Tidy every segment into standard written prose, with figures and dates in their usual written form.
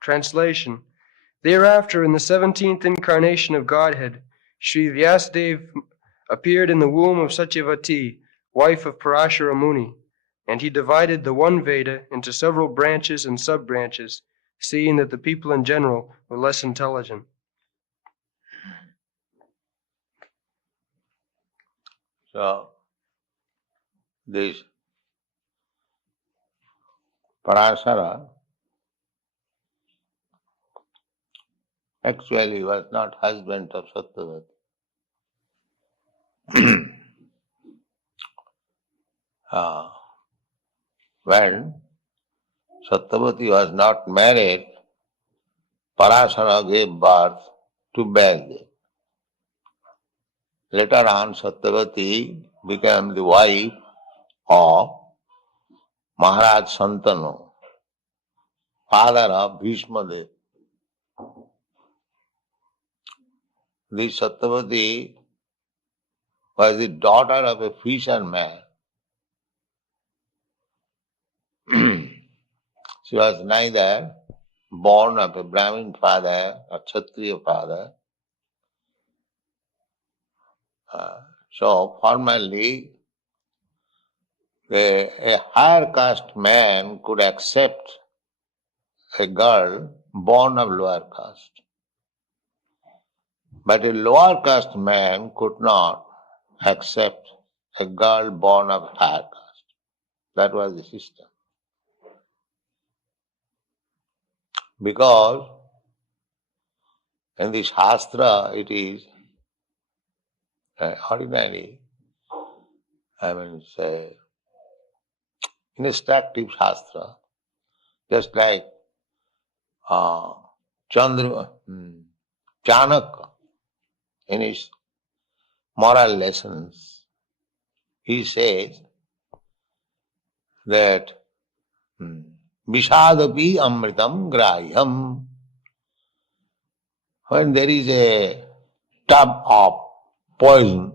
Translation. Thereafter, in the 17th incarnation of Godhead, Sri Vyasadeva appeared in the womb of Satyavati, wife of Parashara Muni, and he divided the one Veda into several branches and sub-branches, seeing that the people in general were less intelligent. So, this Parashara actually was not husband of Satyavati. When Satyavati was not married, Parashara gave birth to Vyasadeva. Later on, Satyavati became the wife of Maharaj Santanu, father of Bhishma Dev. This Satyavati was the daughter of a fisherman. She was neither born of a Brahmin father or Kshatriya father. So formally, a higher caste man could accept a girl born of lower caste. But a lower caste man could not accept a girl born of higher caste. That was the system. Because in the Shastra it is ordinary, say, instructive Shastra, just like Chanakya in his moral lessons, he says that Vishadapi amritam grahyam. When there is a tub of poison,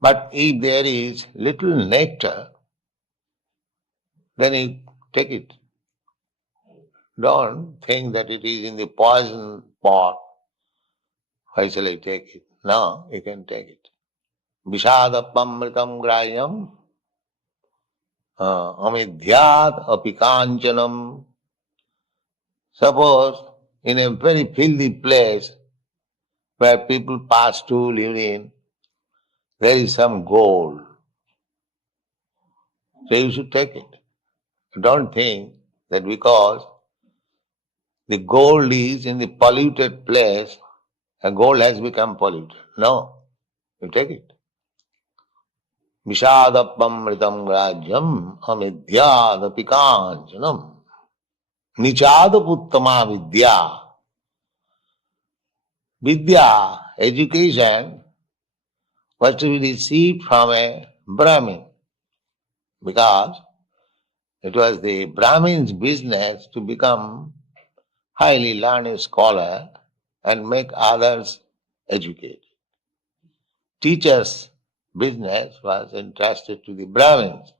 but if there is little nectar, then you take it. Don't think that it is in the poison pot. Why shall I take it? No, you can take it. Vishadapamritam grayam amidhyat apikanchanam. Suppose in a very filthy place where people pass to live in, there is some gold. So you should take it. Don't think that because the gold is in the polluted place, and gold has become polluted. No, you take it. Vishadapamritam grajyam amidhyadapikanjanam nichadaputtama vidya. Vidya, education, was to be received from a Brahmin, because it was the Brahmin's business to become highly learned scholar and make others educated. Teacher's business was entrusted to the Brahmins,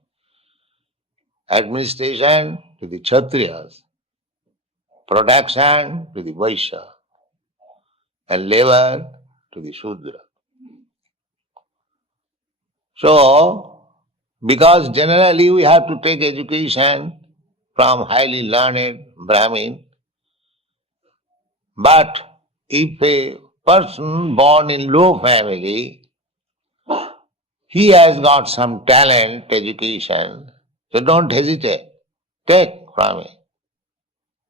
administration to the Kshatriyas, production to the Vaishya, and labor to the Shudra. So, because generally we have to take education from highly learned Brahmin, but if a person born in low family, he has got some talent, education, so don't hesitate. Take from him.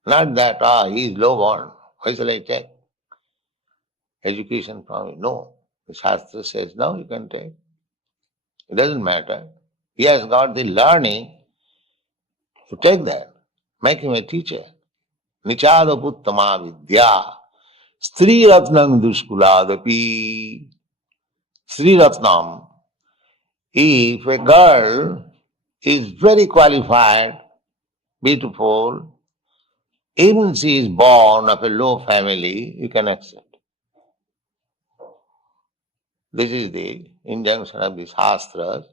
Not that, he is low born, why shall I take education from him? No. The Shastra says, no, you can take. It doesn't matter. He has got the learning, so take that. Make him a teacher. Nichadaputtama vidya. Stri ratnam duskuladapi. Sri ratnam. If a girl is very qualified, beautiful, even she is born of a low family, you can accept. This is the injunction of the Shastras.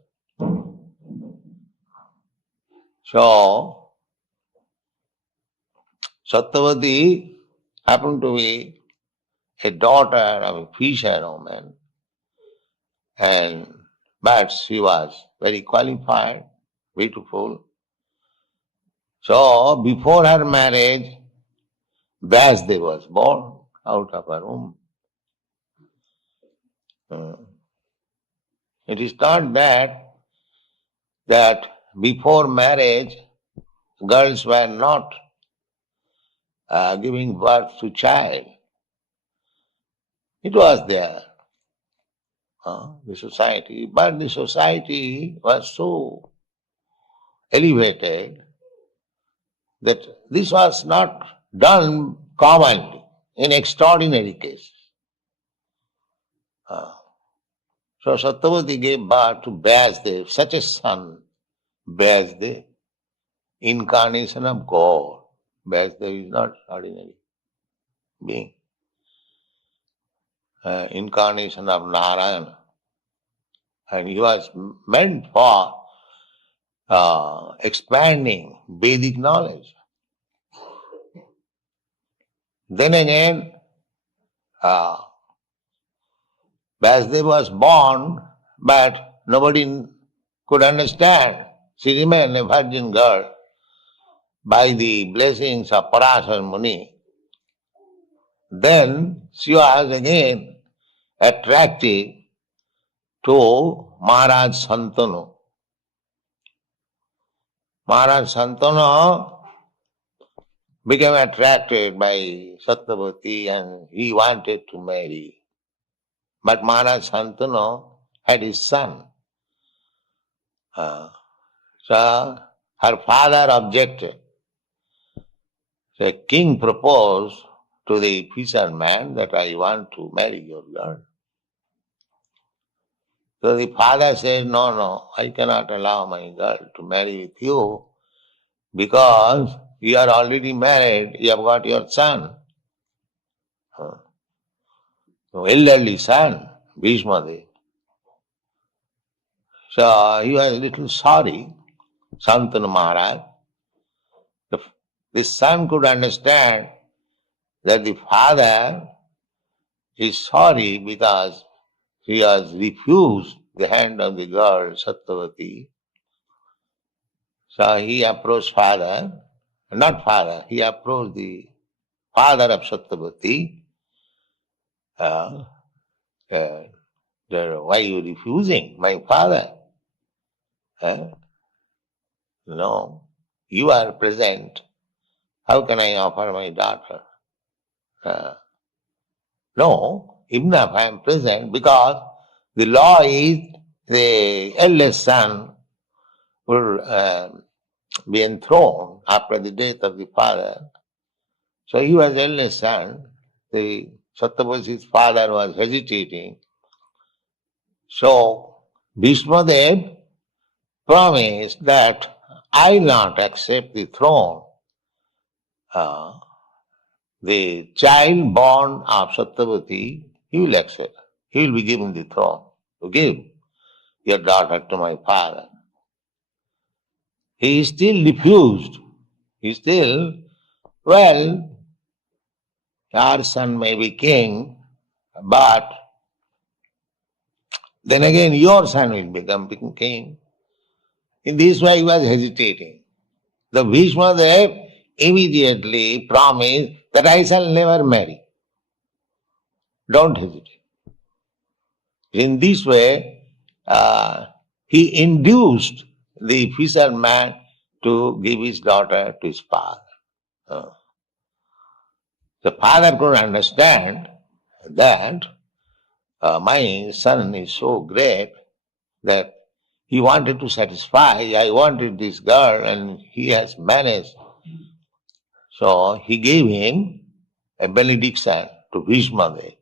So, Satyavati happened to be a daughter of a fisherwoman, but she was very qualified, beautiful. So before her marriage, Vyasdev was born out of her womb. It is not that before marriage girls were not giving birth to child. It was there, the society, but the society was so elevated that this was not done commonly, in extraordinary cases. So Satyavati gave birth to Vyasdev, such a son, Vyasdev, incarnation of God. Vyasdev is not ordinary being. Incarnation of Narayana. And he was meant for expanding Vedic knowledge. Then again, Vyasdev was born, but nobody could understand. She remained a virgin girl. By the blessings of Parashar Muni, then she was again attracted to Maharaj Santanu. Maharaj Santanu became attracted by Satyavati and he wanted to marry. But Maharaj Santanu had his son. So her father objected. The king proposed to the fisherman that I want to marry your girl. So the father said, no, I cannot allow my girl to marry with you because you are already married, you have got your son. Elderly son, Bhishma. So he was a little sorry, Santanu Maharaj. The son could understand that the father is sorry because he has refused the hand of the girl, Satyavati. So he approached he approached the father of Satyavati. Why are you refusing my father? No, you are present. How can I offer my daughter? No, even if I am present, because the law is the eldest son will be enthroned after the death of the father. So he was eldest son. The Satyavati's father was hesitating. So Bhishmadev promised that I will not accept the throne. The child born of Satyavati, he will accept. He will be given the throne to give your daughter to my father. He still refused. He still, our son may be king, but then again your son will become king. In this way he was hesitating. The Bhishmadev immediately promised that I shall never marry. Don't hesitate. In this way, he induced the fisherman to give his daughter to his father. The father could understand that my son is so great that he wanted to satisfy. I wanted this girl and he has managed. So he gave him a benediction to Bhishmadev.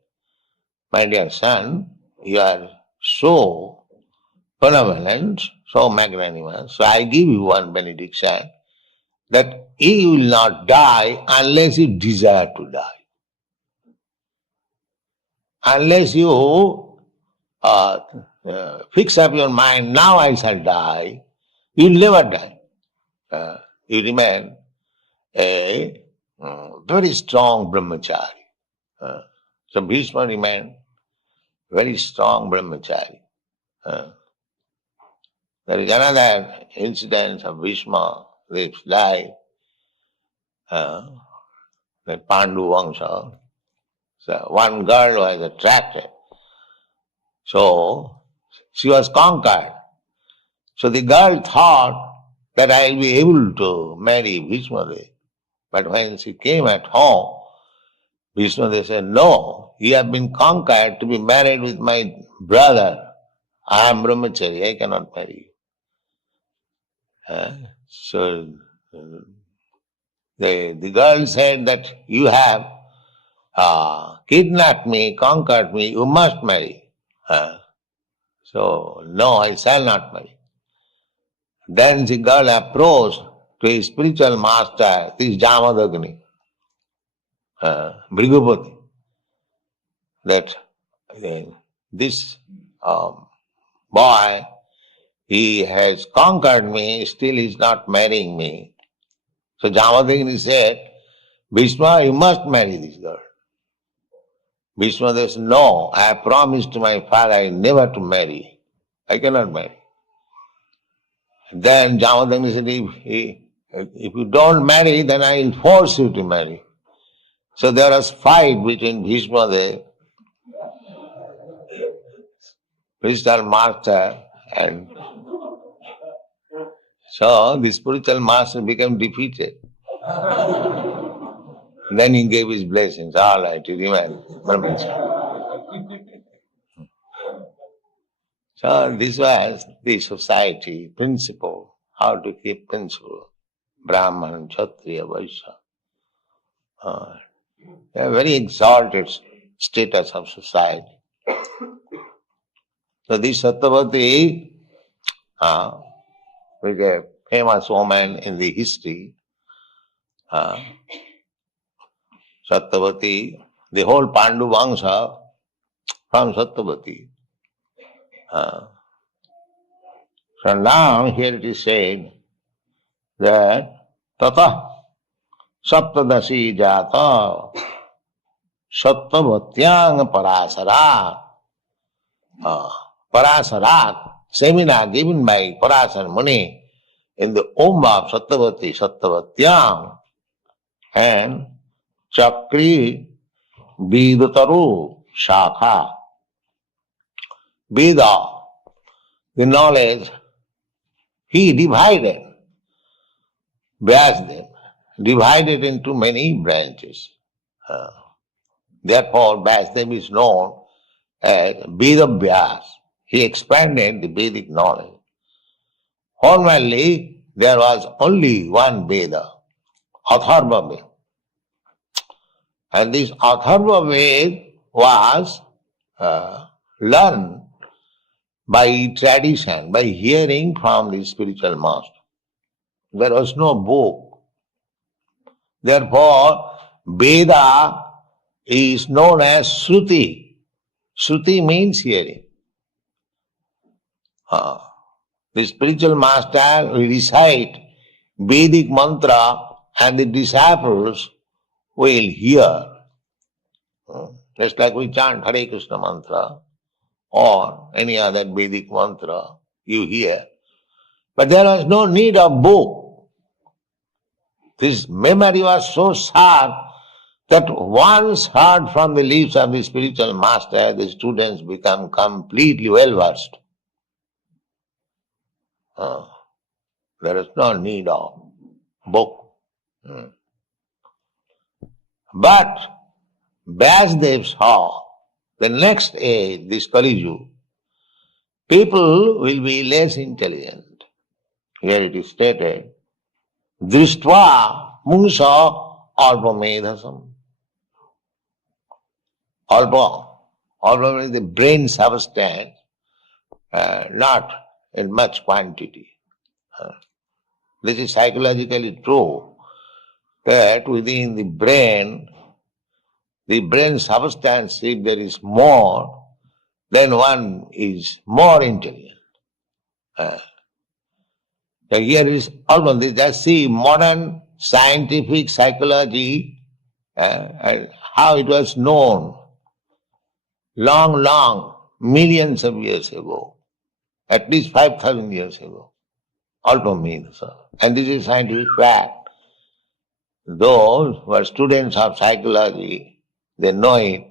My dear son, you are so benevolent, so magnanimous. So I give you one benediction that you will not die unless you desire to die. Unless you fix up your mind, now I shall die, you will never die. You remain a very strong brahmachari. So Bhishma remained very strong brahmachari. There is another incident of Bhishma, this life, the Pandu Vangsha. So one girl was attracted. So she was conquered. So the girl thought that I will be able to marry Bhishma. But when she came at home, Vishnu said, no, you have been conquered to be married with my brother. I am brahmachari, I cannot marry you. So the girl said that you have kidnapped me, conquered me, you must marry. So, no, I shall not marry. Then the girl approached to his spiritual master, this Jamadagni, Brigupati, that this boy, he has conquered me, still he is not marrying me. So Jamadagni said, Bhishma, you must marry this girl. Bhishma says, no, I have promised to my father never to marry. I cannot marry. Then Jamadagni said, if you don't marry, then I will force you to marry. So there was fight between Bhishma, the spiritual master, and so the spiritual master became defeated. Then he gave his blessings. All right, you remain brahmachari. So this was the society principle, how to keep principle. Brahman, Kshatriya, Vaishya. A very exalted status of society. So this Satyavati, was a famous woman in the history. Satyavati, the whole Pandu Vangsha from Satyavati. So now here it is said that Tata Saptadasi Jata Sattavatyang Parasara. Parasarat, seminar given by Parasar Muni in the womb of Satyavati, Sattavatyam, and Chakri Vidataru Shakha. Veda, the knowledge, he divided, Vyasdev, divided into many branches. Therefore, Vyasdev is known as Veda Vyas. He expanded the Vedic knowledge. Formerly, there was only one Veda, Atharva Veda. And this Atharva Veda was learned by tradition, by hearing from the spiritual master. There was no book. Therefore, Veda is known as Shruti. Shruti means hearing. The spiritual master will recite Vedic mantra and the disciples will hear. Just like we chant Hare Krishna mantra or any other Vedic mantra, you hear. But there was no need of book. This memory was so sharp that once heard from the lips of the spiritual master, the students become completely well versed. There is no need of book. But Vyasdev saw the next age, this Kali Yuga, people will be less intelligent. Here it is stated, Drishtva Mungsa Alpamedhasam. Alpa means the brain substance, not in much quantity. This is psychologically true, that within the brain substance, if there is more, then one is more intelligent. So here is almost, just see modern scientific psychology, and how it was known long, millions of years ago, at least 5,000 years ago, also means. And this is scientific fact. Those who are students of psychology, they know it.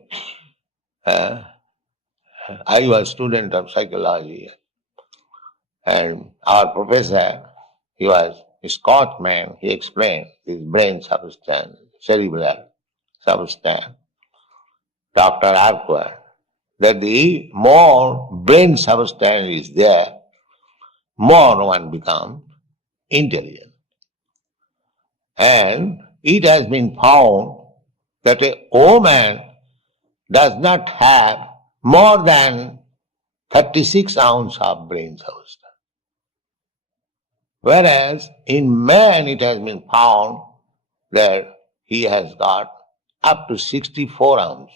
I was student of psychology, and our professor, he was a Scotsman, he explained this brain substance, cerebral substance, Dr. Arquette, that the more brain substance is there, more one becomes intelligent. And it has been found that a woman does not have more than 36 ounces of brain substance. Whereas in man it has been found that he has got up to 64 ounces.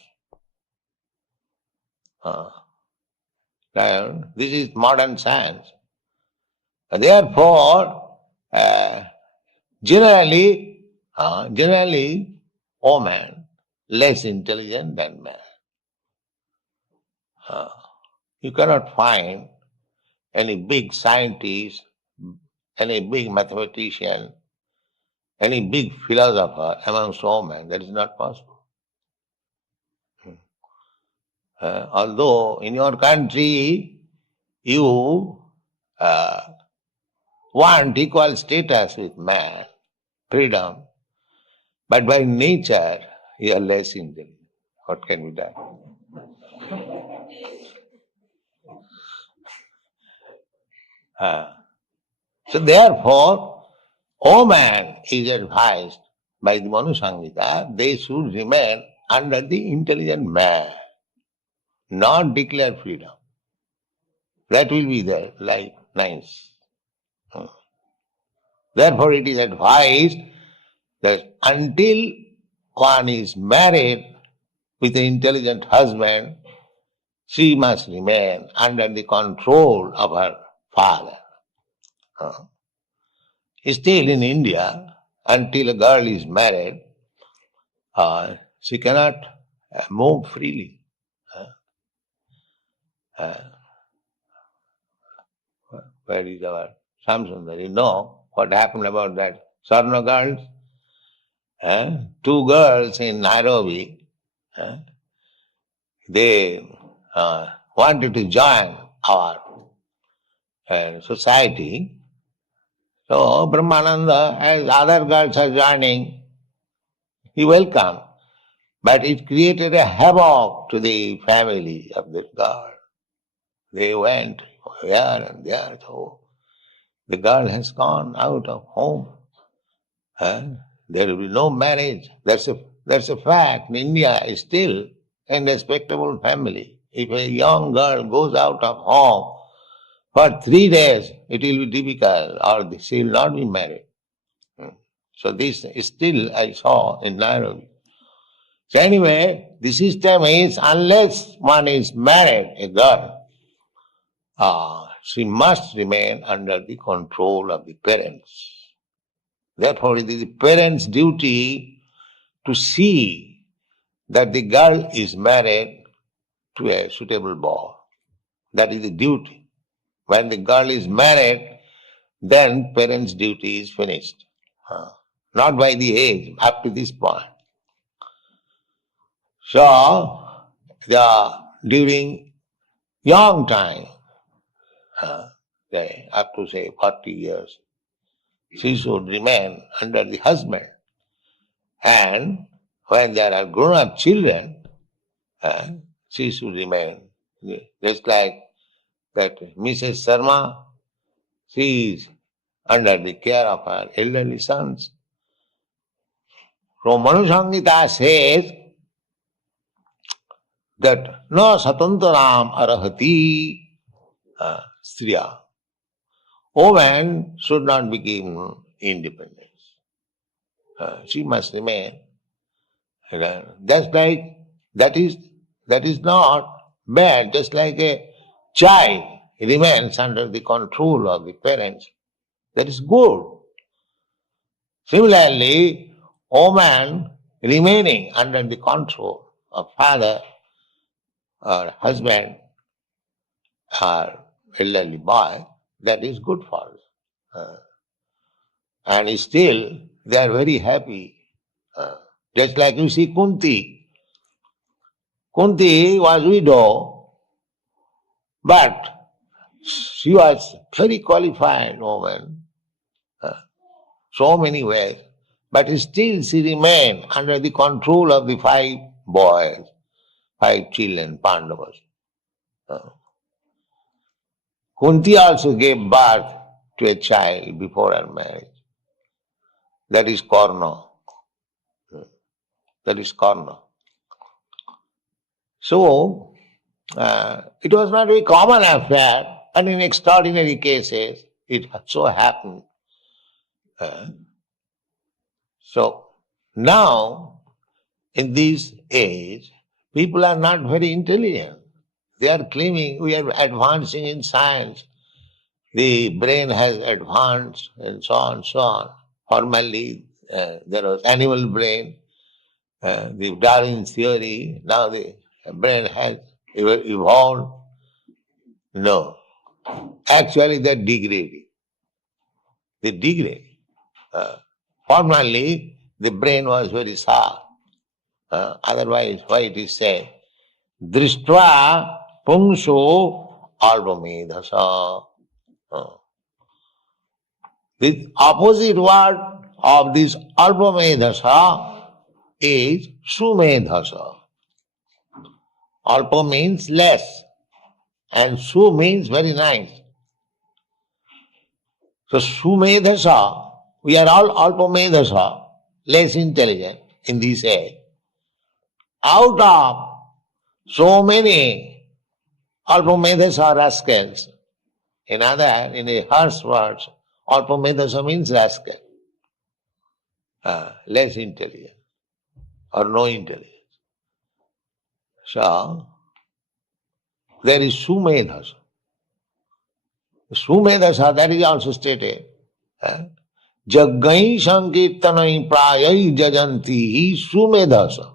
And this is modern science. Therefore, generally, woman less intelligent than man. You cannot find any big scientist, any big mathematician, any big philosopher amongst women. That is not possible. Although in your country you want equal status with man, freedom, but by nature you are less intelligent. What can be done? So therefore, woman is advised by the Manu Samhita, they should remain under the intelligent man, not declare freedom. That will be their life nice. Therefore it is advised that until one is married with an intelligent husband, she must remain under the control of her father. Still in India, until a girl is married, she cannot move freely. Where is our Samsundar? You know what happened about that Sarna girls? 2 girls in Nairobi, they wanted to join our society. So Brahmananda, as other girls are joining, he welcomed. But it created a havoc to the family of this girl. They went here and there. So the girl has gone out of home. There will be no marriage. That's a fact. In India is still a respectable family. If a young girl goes out of home for 3 days, it will be difficult, or she will not be married. So this is still I saw in Nairobi. So anyway, the system is unless one is married, a girl, she must remain under the control of the parents. Therefore, it is the parents' duty to see that the girl is married to a suitable boy. That is the duty. When the girl is married, then parents' duty is finished. Not by the age, up to this point. So, during young time, up to say 40 years, she should remain under the husband. And when there are grown-up children, she should remain. Just like that Mrs. Sharma, she is under the care of her elderly sons. So Manu Samhita says that no satantaram arahati striya. Woman should not be given independence. She must remain. Just like that is not bad. Just like a child remains under the control of the parents. That is good. Similarly, woman remaining under the control of father or husband or elderly boy, that is good for them. And still they are very happy. Just like you see Kunti. Kunti was widow, but she was very qualified woman, so many ways, but still she remained under the control of the 5 boys, 5 children, Pandavas. Kunti also gave birth to a child before her marriage. That is Karna. That is Karna. So, it was not a common affair, and in extraordinary cases, it so happened. So, now, in this age, people are not very intelligent. They are claiming we are advancing in science. The brain has advanced and so on, so on. Formerly, there was animal brain, the Darwin's theory, now the brain has evolved. No. Actually, they're degrading. They degrade. Formerly, the brain was very sharp. Otherwise, why it is said, Drishtva Pungso Albamedhasa. The opposite word of this Albamedhasa is Sumedhasa. Alpa means less, and Su means very nice. So Sumedhasa, we are all Alpamedhasa, less intelligent in this age. Out of so many Alpamedhasa rascals, in a harsh words, Alpamedhasa means rascal, less intelligent or no intelligence. So, there is Sumedhasa. Sumedhasa, that is also stated. Jaggai sankirtanai prayai jajanti hi Sumedhasa.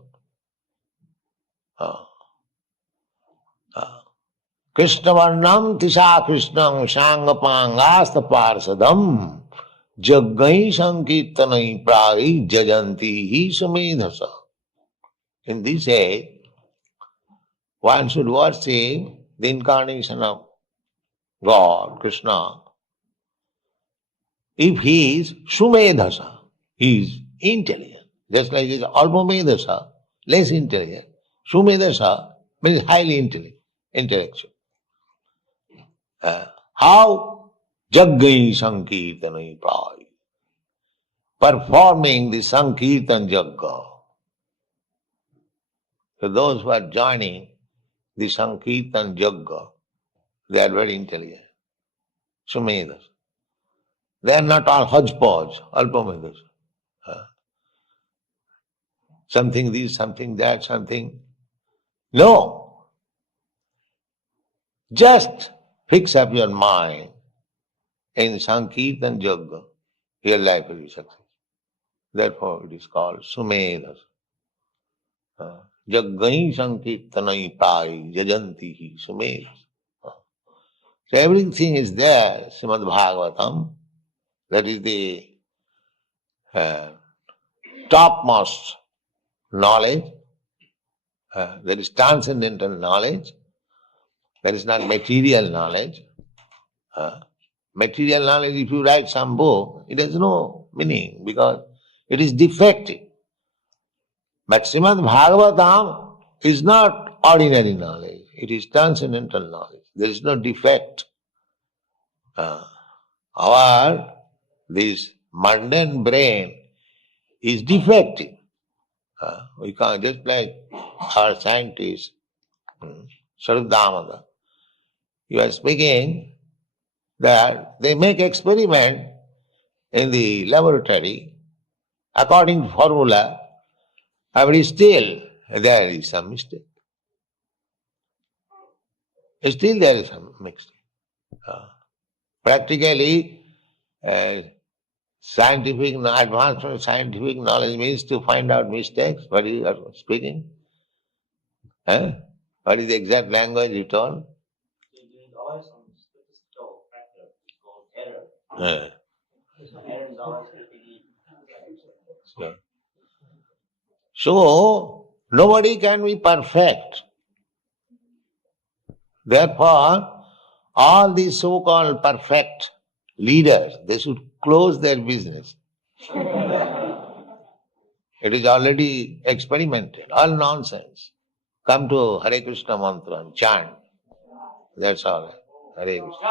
Krishnavarnam tisha krishnam sangapangasta parsadam jaggai sankirtanai prayai jajanti hi Sumedhasa. In this age, one should worship the incarnation of God, Krishna. If he is Sumedhasa, he is intelligent. Just like he is Alpamedhasa, less intelligent. Sumedhasa means highly intellectual. How? Jaggai Sankirtanai Prai. Performing the Sankirtan Jagga. So those who are joining the Sankirtan Jagga, they are very intelligent. Sumedhasa. They are not all hodgepodge, Alpamedhasa. Something this, something that, something. No. Just fix up your mind in Sankirtan Jagga, your life will be successful. Therefore it is called Sumedhasa. Jaggai Sankirtanai Pai Jajanti hi Sumedhasa. So everything is there, Srimad Bhagavatam. That is the topmost knowledge. That is transcendental knowledge. That is not material knowledge. Material knowledge, if you write some book, it has no meaning because it is defective. But Srimad Bhagavatam is not ordinary knowledge. It is transcendental knowledge. There is no defect. This mundane brain is defective. We can't, just like our scientist, Srila, he was speaking that they make experiment in the laboratory according to formula, but still there is some mistake. Still there is some mistake. Practically, Advancement scientific knowledge means to find out mistakes. What you are speaking? Huh? What is the exact language you told? Yeah. So, nobody can be perfect. Therefore, all these so-called perfect leaders, they should close their business. It is already experimented, all nonsense. Come to Hare Krishna mantra and chant. That's all. Hare Krishna.